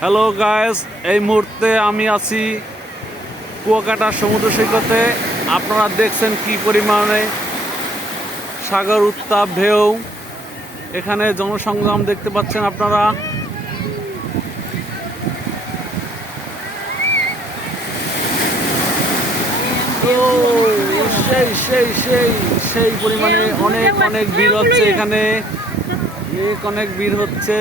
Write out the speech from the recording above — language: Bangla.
হ্যালো গায়েস এই মুহূর্তে আমি আছি কুয়াকাটা সমুদ্র সৈকতে। আপনারা দেখছেন কি পরিমাণে সাগর, উত্তাপ, ঢেউ। এখানে জনসংগ্রাম দেখতে পাচ্ছেন আপনারা। সেই সেই সেই সেই পরিমাণে অনেক অনেক ভিড় হচ্ছে এখানে। অনেক অনেক ভিড় হচ্ছে।